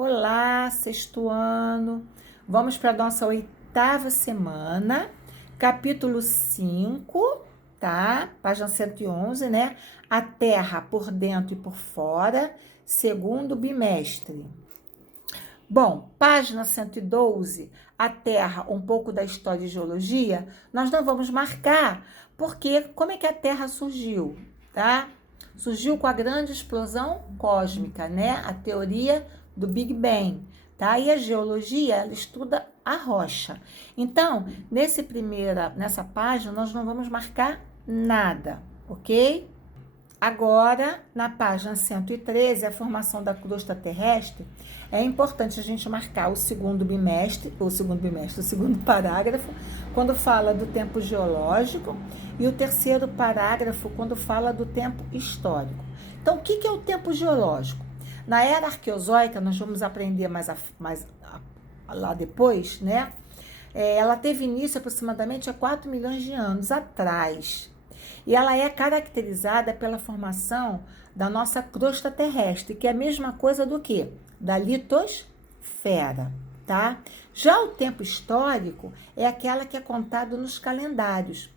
Olá, sexto ano. Vamos para a nossa oitava semana, capítulo 5, tá? Página 111, né? A Terra por dentro e por fora, segundo bimestre. Bom, página 112, a Terra, um pouco da história e geologia, nós não vamos marcar, porque como é que a Terra surgiu, tá? Surgiu com a grande explosão cósmica, né? A teoria do Big Bang, tá? E a geologia, ela estuda a rocha. Então, nessa página, nós não vamos marcar nada, ok? Agora, na página 113, a formação da crosta terrestre, é importante a gente marcar o segundo parágrafo, quando fala do tempo geológico, e o terceiro parágrafo, quando fala do tempo histórico. Então, o que é o tempo geológico? Na era arqueozoica, nós vamos aprender lá depois, né? Ela teve início aproximadamente há 4 milhões de anos atrás. E ela é caracterizada pela formação da nossa crosta terrestre, que é a mesma coisa do que? Da litosfera, tá? Já o tempo histórico é aquela que é contado nos calendários,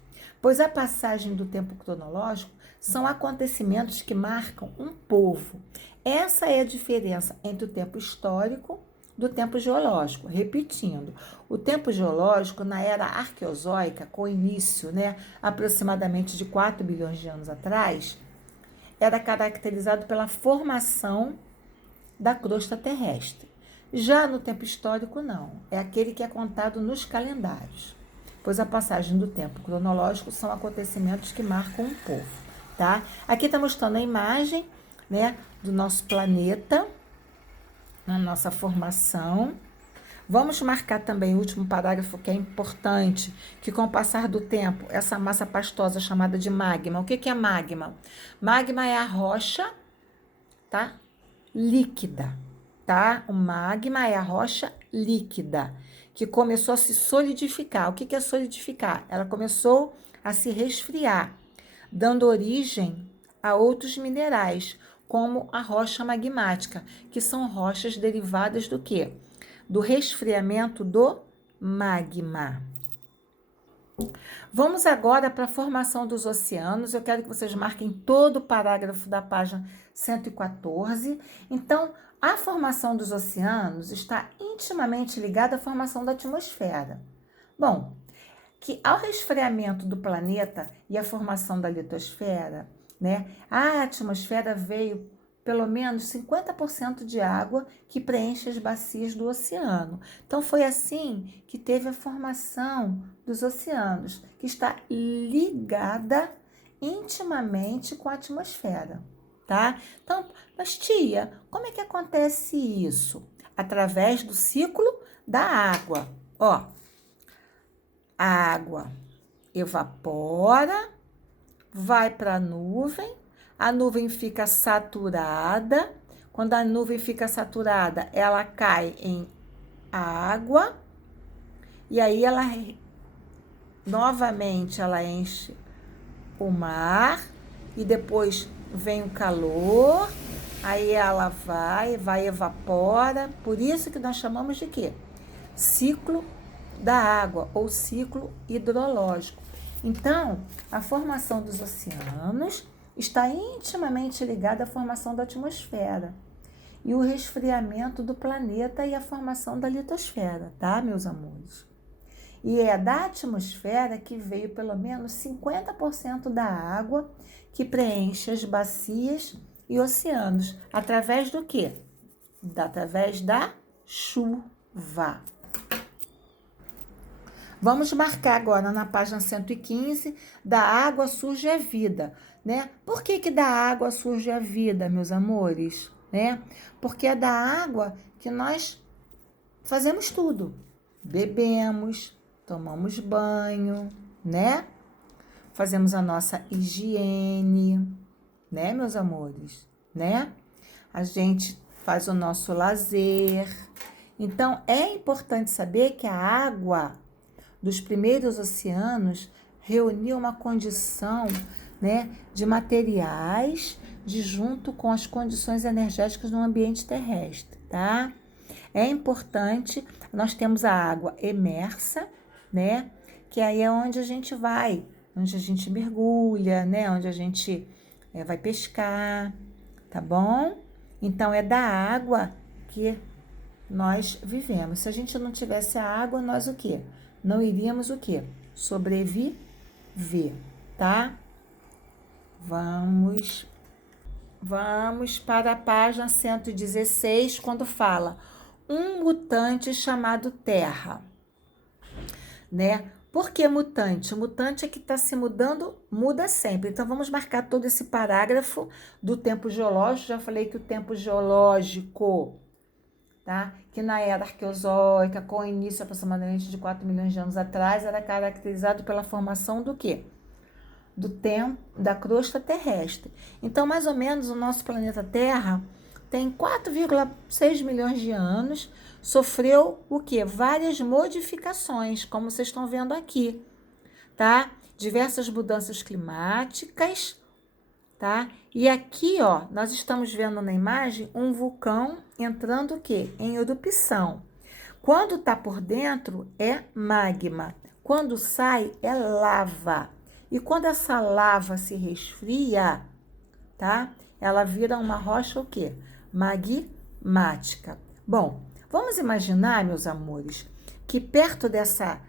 pois a passagem do tempo cronológico são acontecimentos que marcam um povo. Essa é a diferença entre o tempo histórico do tempo geológico. Repetindo, o tempo geológico na era arqueozoica, com início, né, aproximadamente de 4 bilhões de anos atrás, era caracterizado pela formação da crosta terrestre. Já no tempo histórico, não. É aquele que é contado nos calendários, pois a passagem do tempo cronológico são acontecimentos que marcam um povo, tá? Aqui está mostrando a imagem, né, do nosso planeta, na nossa formação. Vamos marcar também o último parágrafo, que é importante, que com o passar do tempo, essa massa pastosa chamada de magma. O que é magma? Magma é a rocha, tá? Líquida, tá? O magma é a rocha líquida, que começou a se solidificar. O que é solidificar? Ela começou a se resfriar, dando origem a outros minerais, como a rocha magmática, que são rochas derivadas do quê? Do resfriamento do magma. Vamos agora para a formação dos oceanos. Eu quero que vocês marquem todo o parágrafo da página 114. Então, a formação dos oceanos está intimamente ligada à formação da atmosfera. Bom, que ao resfriamento do planeta e a formação da litosfera, né, a atmosfera veio pelo menos 50% de água que preenche as bacias do oceano. Então, foi assim que teve a formação dos oceanos, que está ligada intimamente com a atmosfera, tá? Então, mas tia, como é que acontece isso? Através do ciclo da água. Ó, a água evapora, vai para a nuvem fica saturada. Quando a nuvem fica saturada, ela cai em água, e aí ela novamente ela enche o mar, e depois vem o calor, aí ela vai evapora. Por isso que nós chamamos de quê? Ciclo da água ou ciclo hidrológico. Então, a formação dos oceanos está intimamente ligada à formação da atmosfera e o resfriamento do planeta e a formação da litosfera, tá, meus amores? E é da atmosfera que veio pelo menos 50% da água que preenche as bacias e oceanos. Através do quê? Através da chuva. Vamos marcar agora na página 115, da água surge a vida, né? Por que da água surge a vida, meus amores? Né? Porque é da água que nós fazemos tudo. Bebemos, tomamos banho, né? Fazemos a nossa higiene, né, meus amores? Né? A gente faz o nosso lazer. Então, é importante saber que a água dos primeiros oceanos reuniu uma condição, né, de materiais junto com as condições energéticas no ambiente terrestre, tá? é importante, nós temos a água emersa, né? Que aí é onde a gente vai, onde a gente mergulha, né? Onde a gente vai pescar, tá bom? Então, é da água que nós vivemos. Se a gente não tivesse a água, nós o quê? Não iríamos o quê? Sobreviver, tá? Vamos para a página 116, quando fala um mutante chamado Terra, né? Por que mutante? O mutante é que está se mudando, muda sempre. Então, vamos marcar todo esse parágrafo do tempo geológico. Já falei que o tempo geológico, tá? Que na era arqueozoica, com início aproximadamente de 4 milhões de anos atrás, era caracterizado pela formação do quê? Do tempo da crosta terrestre. Então, mais ou menos, o nosso planeta Terra tem 4,6 milhões de anos, sofreu o quê? Várias modificações, como vocês estão vendo aqui, tá? Diversas mudanças climáticas, tá? E aqui, ó, nós estamos vendo na imagem um vulcão entrando o quê? Em erupção. Quando tá por dentro é magma, quando sai é lava. E quando essa lava se resfria, tá? Ela vira uma rocha o quê? Magmática. Bom, vamos imaginar, meus amores, que perto dessa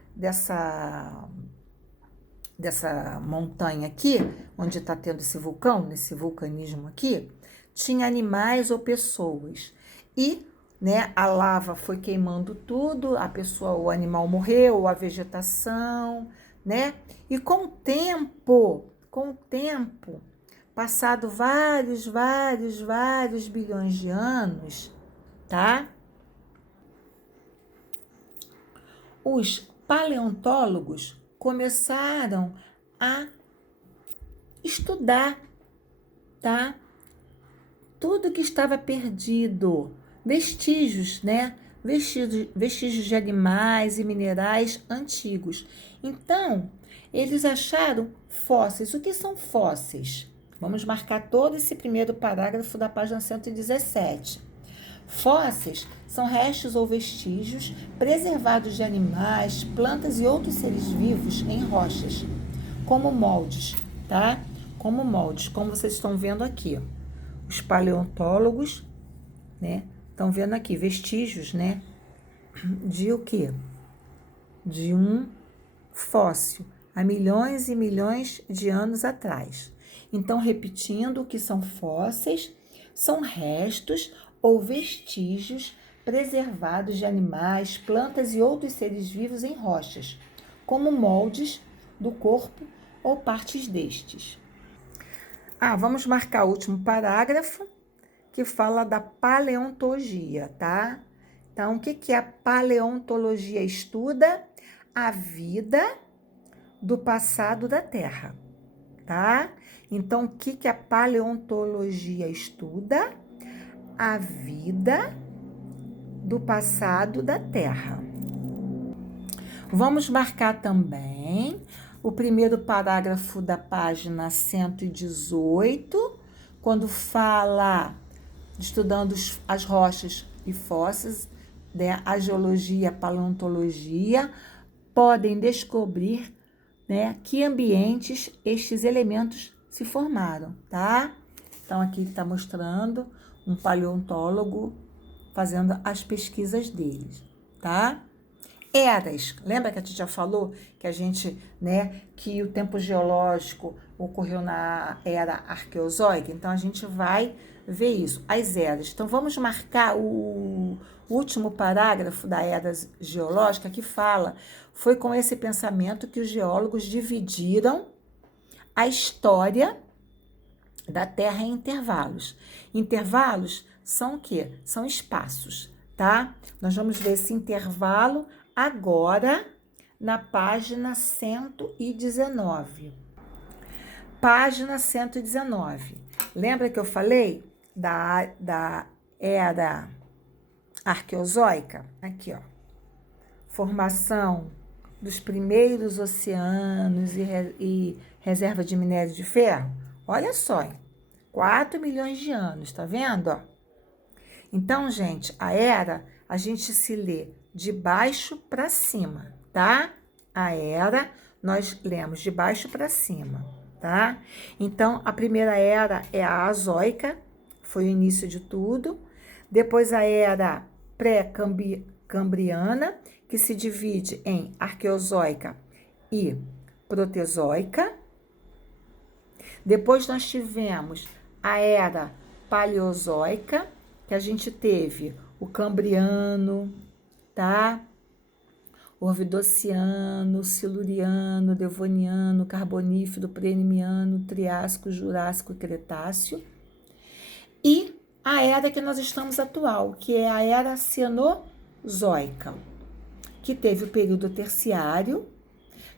montanha aqui, onde está tendo esse vulcão, nesse vulcanismo aqui, tinha animais ou pessoas. E, né, a lava foi queimando tudo, a pessoa, o animal morreu, a vegetação, né? E com o tempo, passado vários bilhões de anos, tá? Os paleontólogos começaram a estudar, tá? Tudo que estava perdido, vestígios, né? Vestígios de animais e minerais antigos. Então, eles acharam fósseis. O que são fósseis? Vamos marcar todo esse primeiro parágrafo da página 117. Fósseis são restos ou vestígios preservados de animais, plantas e outros seres vivos em rochas, como moldes, tá? Como moldes, como vocês estão vendo aqui, ó. Os paleontólogos, né, estão vendo aqui vestígios, né, de o quê? De um fóssil, há milhões e milhões de anos atrás. Então, repetindo, o que são fósseis? São restos ou vestígios preservados de animais, plantas e outros seres vivos em rochas, como moldes do corpo ou partes destes. Vamos marcar o último parágrafo, que fala da paleontologia, tá? Então, o que a paleontologia estuda? A vida do passado da Terra, tá? Então, o que a paleontologia estuda? A vida do passado da Terra. Vamos marcar também o primeiro parágrafo da página 118, quando fala, estudando as rochas e fósseis, né, a geologia e a paleontologia podem descobrir, né, que ambientes estes elementos se formaram, tá? Então, aqui está mostrando um paleontólogo fazendo as pesquisas deles, tá? Eras, lembra que a gente já falou que que o tempo geológico ocorreu na era arqueozoica? Então, a gente vai ver isso, as eras. Então, vamos marcar o último parágrafo da era geológica que fala, foi com esse pensamento que os geólogos dividiram a história da Terra em intervalos. Intervalos são o quê? São espaços, tá? Nós vamos ver esse intervalo agora na página 119. Página 119. Lembra que eu falei da era arqueozoica? Aqui, ó. Formação dos primeiros oceanos e reserva de minério de ferro. Olha só, hein? 4 milhões de anos, tá vendo? Ó? Então, gente, a gente se lê de baixo para cima, tá? A era, nós lemos de baixo para cima, tá? Então, a primeira era é a Azoica, foi o início de tudo. Depois a era pré-cambriana, que se divide em Arqueozoica e Protezoica. Depois nós tivemos a era Paleozoica, que a gente teve o Cambriano, tá? Orvidociano, Siluriano, Devoniano, Carbonífero, Premiano, Triássico, Jurássico e Cretáceo. E a era que nós estamos atual, que é a era Cenozoica, que teve o período terciário,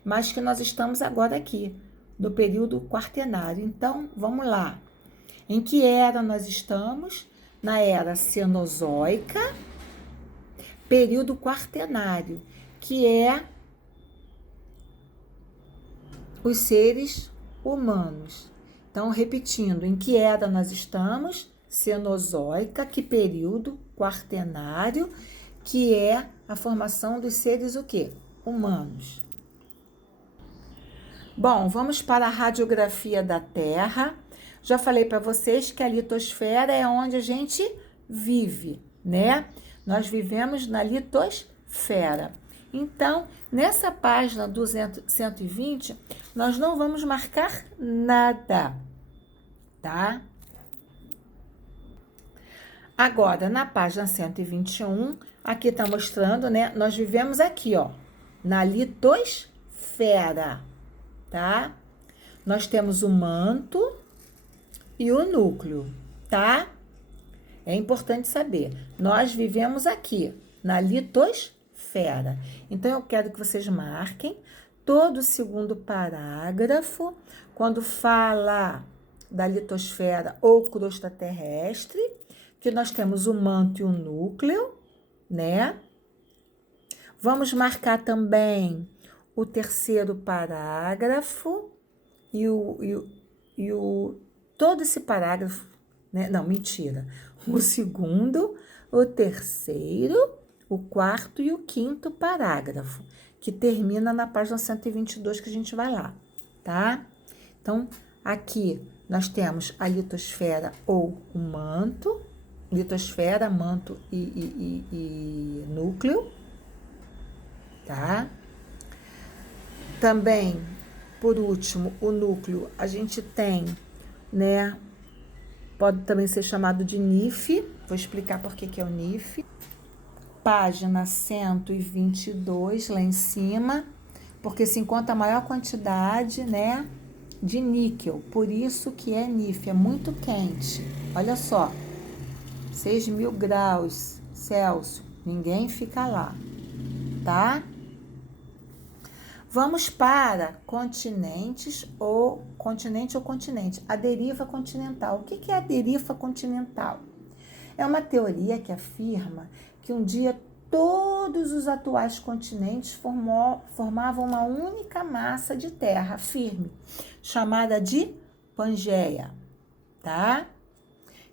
mas que nós estamos agora aqui, no período quaternário. Então, vamos lá. Em que era nós estamos? Na era Cenozoica, período quaternário, que é os seres humanos. Então, repetindo, em que era nós estamos? Cenozoica, que período? Quaternário, que é a formação dos seres o quê? Humanos. Bom, vamos para a radiografia da Terra. Já falei para vocês que a litosfera é onde a gente vive, né? Nós vivemos na litosfera. Então, nessa página 120, nós não vamos marcar nada, tá? Agora, na página 121, aqui tá mostrando, né? Nós vivemos aqui, ó, na litosfera, tá? Nós temos o manto e o núcleo, tá? É importante saber. Nós vivemos aqui, na litosfera. Então, eu quero que vocês marquem todo o segundo parágrafo, quando fala da litosfera ou crosta terrestre, que nós temos o manto e o núcleo, né? Vamos marcar também o terceiro parágrafo e todo esse parágrafo, né? Não, mentira. O segundo, o terceiro, o quarto e o quinto parágrafo, que termina na página 122, que a gente vai lá, tá? Então, aqui nós temos a litosfera ou o manto, litosfera, manto e núcleo, tá? Também, por último, o núcleo, a gente tem, né? Pode também ser chamado de NIF, vou explicar por que é o NIF. Página 122, lá em cima, porque se encontra a maior quantidade, né, de níquel, por isso que é NIF, é muito quente. Olha só, 6.000 graus Celsius, ninguém fica lá, tá? Vamos para continentes ou continente. A deriva continental. O que é a deriva continental? É uma teoria que afirma que um dia todos os atuais continentes formavam uma única massa de terra firme, chamada de Pangeia, tá?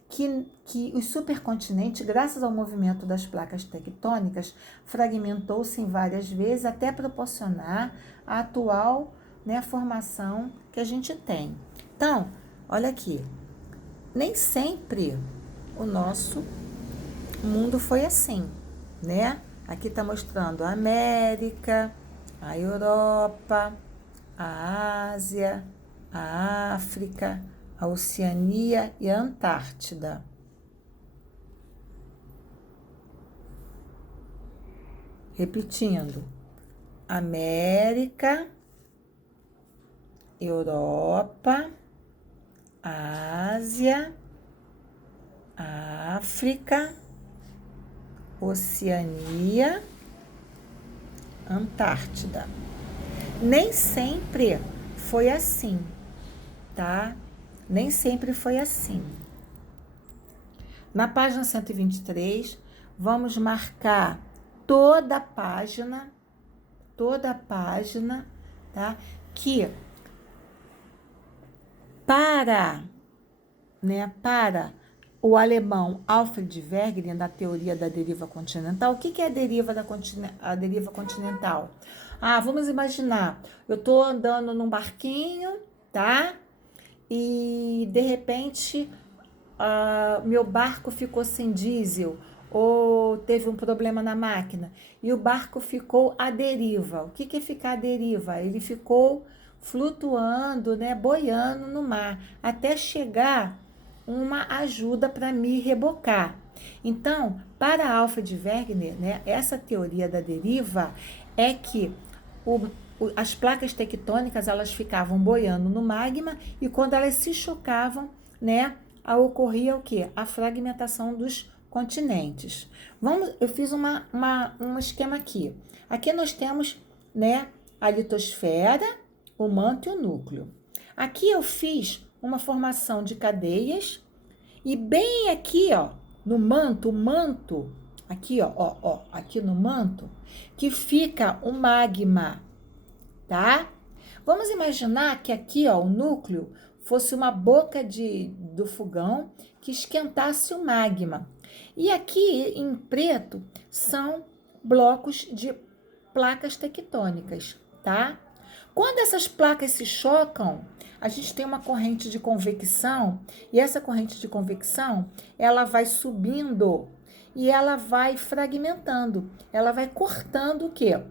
Que os supercontinentes, graças ao movimento das placas tectônicas, fragmentou-se em várias vezes até proporcionar a atual, né, formação que a gente tem. Então, olha aqui, nem sempre o nosso mundo foi assim, né? Aqui está mostrando a América, a Europa, a Ásia, a África, a Oceania e a Antártida. Repetindo, América, Europa, Ásia, África, Oceania, Antártida. Nem sempre foi assim, tá? Nem sempre foi assim. Na página 123, vamos marcar toda a página, tá? Que para o alemão Alfred Wegener, da teoria da deriva continental. O que é a a deriva continental? Vamos imaginar, eu estou andando num barquinho, tá? E, de repente, meu barco ficou sem diesel ou teve um problema na máquina e o barco ficou à deriva. O que é ficar à deriva? Ele ficou flutuando, né, boiando no mar, até chegar uma ajuda para me rebocar. Então, para Alfred Wegener, né, essa teoria da deriva é que as placas tectônicas elas ficavam boiando no magma e quando elas se chocavam, né, ocorria o quê? A fragmentação dos continentes. Eu fiz um esquema aqui. Aqui nós temos, né, a litosfera, o manto e o núcleo. Aqui eu fiz uma formação de cadeias e bem aqui, ó, no manto, o manto, aqui, ó, aqui no manto, que fica o magma, tá? Vamos imaginar que aqui, ó, o núcleo fosse uma boca do fogão que esquentasse o magma. E aqui em preto são blocos de placas tectônicas, tá? Quando essas placas se chocam, a gente tem uma corrente de convecção e essa corrente de convecção, ela vai subindo e ela vai fragmentando, ela vai cortando o quê?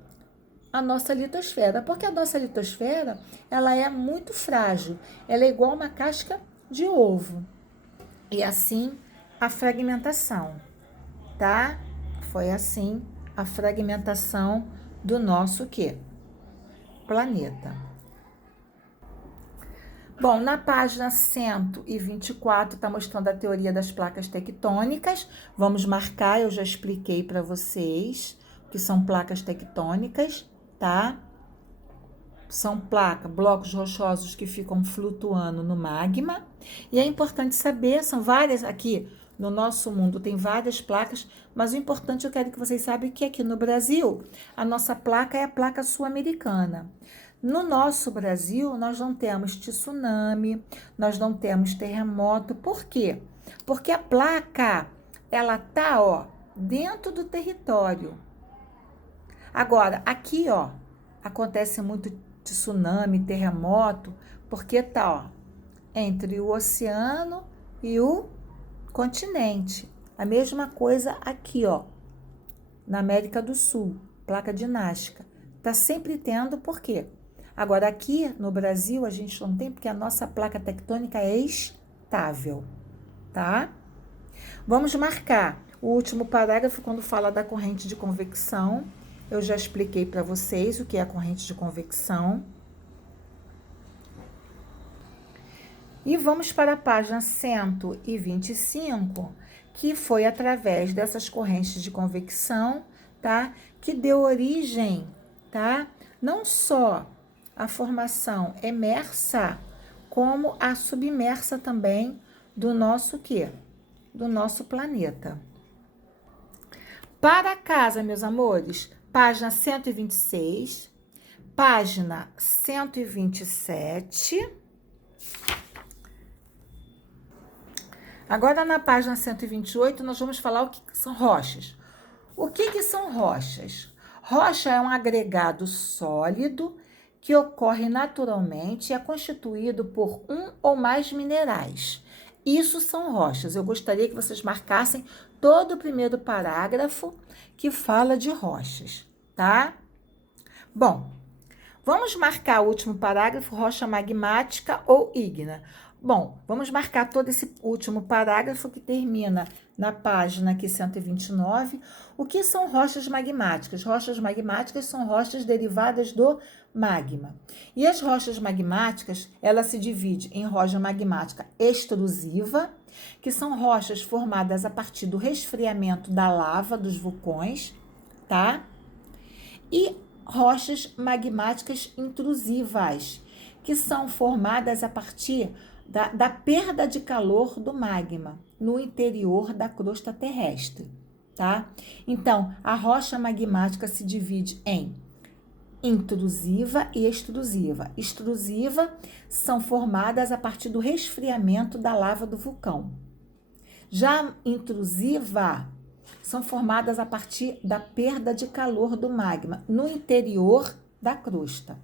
A nossa litosfera, porque a nossa litosfera, ela é muito frágil, ela é igual uma casca de ovo. E assim a fragmentação, tá? Foi assim a fragmentação do nosso quê? Planeta. Bom, na página 124 está mostrando a teoria das placas tectônicas. Vamos marcar, eu já expliquei para vocês o que são placas tectônicas, tá? São blocos rochosos que ficam flutuando no magma. E é importante saber, são várias aqui no nosso mundo, tem várias placas, mas o importante eu quero que vocês saibam que aqui no Brasil, a nossa placa é a placa sul-americana. No nosso Brasil, nós não temos tsunami, nós não temos terremoto. Por quê? Porque a placa, ela tá, ó, dentro do território. Agora, aqui, ó, acontece muito tsunami, terremoto, porque tá, ó, entre o oceano e o continente. A mesma coisa aqui, ó, na América do Sul, placa de Nazca. Tá sempre tendo, por quê? Agora, aqui no Brasil, a gente não tem, porque a nossa placa tectônica é estável, tá? Vamos marcar o último parágrafo quando fala da corrente de convecção. Eu já expliquei para vocês o que é a corrente de convecção. E vamos para a página 125, que foi através dessas correntes de convecção, tá? Que deu origem, tá? Não só a formação emersa, como a submersa também do nosso quê? Do nosso planeta. Para casa, meus amores, página 126, página 127. Agora, na página 128, nós vamos falar o que são rochas. O que são rochas? Rocha é um agregado sólido que ocorre naturalmente e é constituído por um ou mais minerais. Isso são rochas. Eu gostaria que vocês marcassem todo o primeiro parágrafo que fala de rochas, tá? Bom, vamos marcar o último parágrafo, rocha magmática ou ígnea. Bom, vamos marcar todo esse último parágrafo que termina na página aqui 129. O que são rochas magmáticas? Rochas magmáticas são rochas derivadas do magma. E as rochas magmáticas, ela se divide em rocha magmática extrusiva, que são rochas formadas a partir do resfriamento da lava dos vulcões, tá? E rochas magmáticas intrusivas, que são formadas a partir da perda de calor do magma no interior da crosta terrestre, tá? Então, a rocha magmática se divide em intrusiva e extrusiva. Extrusiva são formadas a partir do resfriamento da lava do vulcão. Já intrusiva são formadas a partir da perda de calor do magma no interior da crosta.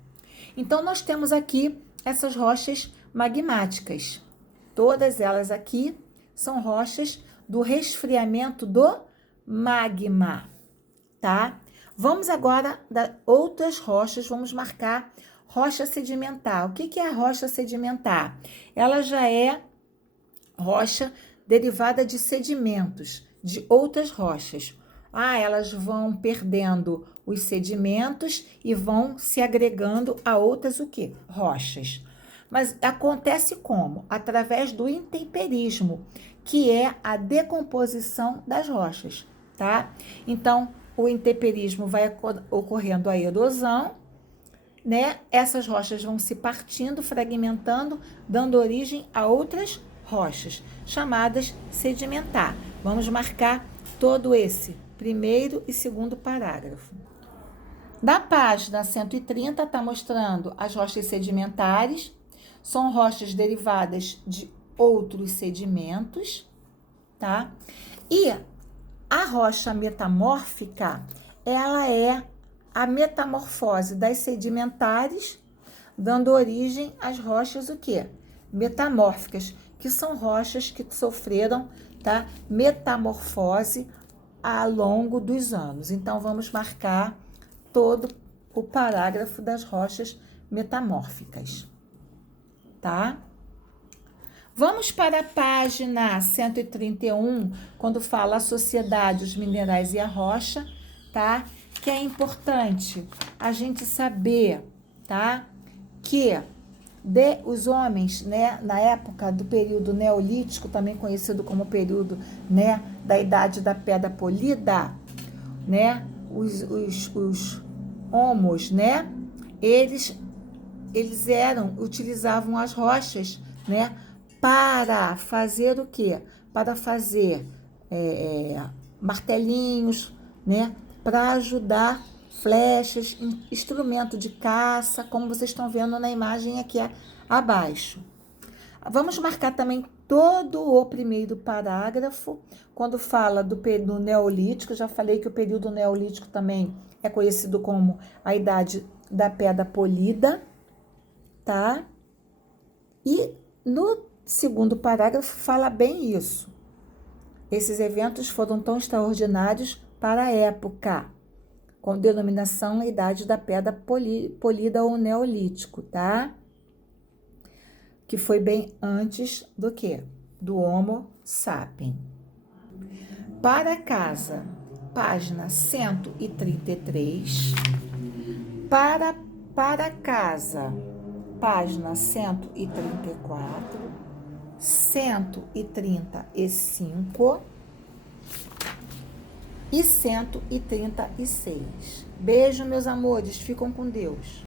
Então, nós temos aqui essas rochas magmáticas. Todas elas aqui são rochas do resfriamento do magma, tá? Vamos agora dar outras rochas, vamos marcar rocha sedimentar. O que é a rocha sedimentar? Ela já é rocha derivada de sedimentos de outras rochas. Elas vão perdendo os sedimentos e vão se agregando a outras o quê? Rochas. Mas acontece como? Através do intemperismo, que é a decomposição das rochas, tá? Então, o intemperismo vai ocorrendo a erosão, né? Essas rochas vão se partindo, fragmentando, dando origem a outras rochas, chamadas sedimentar. Vamos marcar todo esse primeiro e segundo parágrafo. Na página 130 está mostrando as rochas sedimentares. São rochas derivadas de outros sedimentos, tá? E a rocha metamórfica, ela é a metamorfose das sedimentares, dando origem às rochas o quê? Metamórficas, que são rochas que sofreram, tá? Metamorfose ao longo dos anos. Então, vamos marcar todo o parágrafo das rochas metamórficas, tá? Vamos para a página 131, quando fala a sociedade, os minerais e a rocha, tá? Que é importante a gente saber, tá? Que os homens, né, na época do período neolítico, também conhecido como período, né, da idade da pedra polida, né, os homos, né, eles utilizavam as rochas, né, para fazer o quê? Para fazer martelinhos, né, para ajudar flechas, instrumento de caça, como vocês estão vendo na imagem aqui abaixo. Vamos marcar também todo o primeiro parágrafo, quando fala do período neolítico. Já falei que o período neolítico também é conhecido como a idade da pedra polida, tá? E no segundo parágrafo fala bem isso. Esses eventos foram tão extraordinários para a época, com denominação idade da pedra polida ou neolítico, tá? Que foi bem antes do quê? Do Homo sapiens. Para casa, página 133. Para casa, página 134, 135 e 136. Beijo, meus amores. Ficam com Deus.